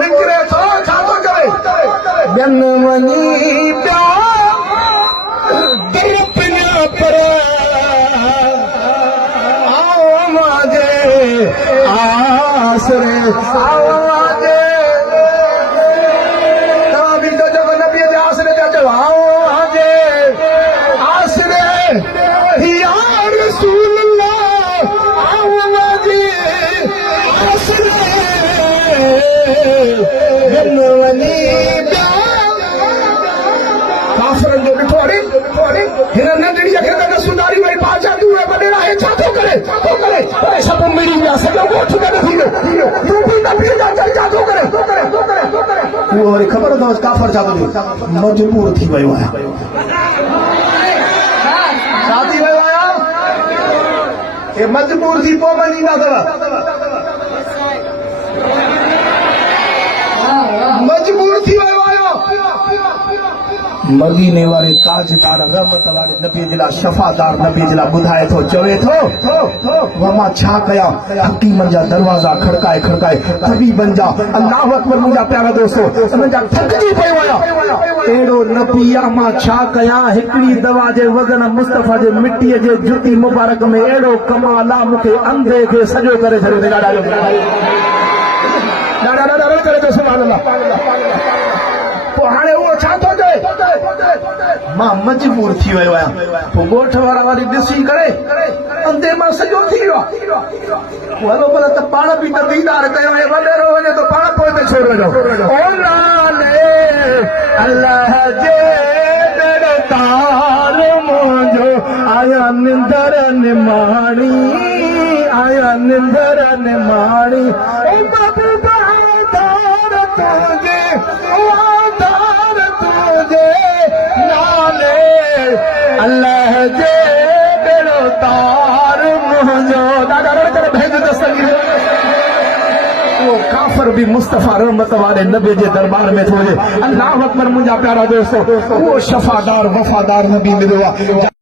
निकिरे थो छा थो करे ॿियन वञी पिया तड़पना पर आओ मुंहिंजे आसरे तव्हां बि जब नबीअ जे आसरे ते अचो आओ मुंहिंजे आसरे या रसूल अल्लाह आओ मुंहिंजे आसरे ॿियन वञी पिया काफ़िरनि जो ॾिठो अरे हिन नंढड़ी खे त सुधारी वई बादशाह तूं वॾेरा हे छा थो करे सभु मिली विया सॼो ॻोठ गॾु थी वियो तूं बि नबीअ जा चई छा थो करे उहो वरी ख़बर अथव काफ़िर छा थो थिए मजबूर थी वियो आहियां छा थी वियो आहियां हे मजबूर थी पोइ मञींदा अथव मजबूर थी वियो आहियां मदीने वारे ताजदार रहमत वारे नबी जे लाइ शफ़ादार नबी जे लाइ ॿुधाए थो चवे थो मां छा कयां हकीमनि जा दरवाज़ा खड़काए तबीबनि जा अल्लाह अकबर मुंहिंजा प्यारा दोस्तो उन्हनि जा थकिजी पियो आहियां अहिड़ो नबी आहे मां छा कयां हिकिड़ी दवा जे वज़न मुस्तफ़ा जे मिटीअ जे जुती मुबारक में अहिड़ो कमाल आहे मूंखे अंधे खे सॼो करे छॾियो ॾाढा करे थो सुभाणे अल्लाह पोइ हाणे उहो छा थो चए मां मजबूर थी वियो आहियां पोइ ॻोठ वारा वरी ॾिसी करे अंधे मां सॼो थी वियो आहे हलो भला त पाण बि त दीदार कयो ऐं वॾेरो वञे त पाण पोइ ते छो वञो ओ नाले अल्लाह जे दरबार मुंहिंजो आया निंदर निमाणी आया निंदर निमाणी ओ महबूबा दार तुंहिंजे नाले अल्लाह जे बेड़ो तार मुंहिंजो ॾाढा रड़ करे भेज दस्तगी उहो काफ़िर बि मुस्तफ़ा रहमत वारे नबी जे दरबार में थो वञे अल्लाह अकबर मुंहिंजा प्यारा दोस्तो उहो शफ़ादार वफ़ादार नबी मिलियो आहे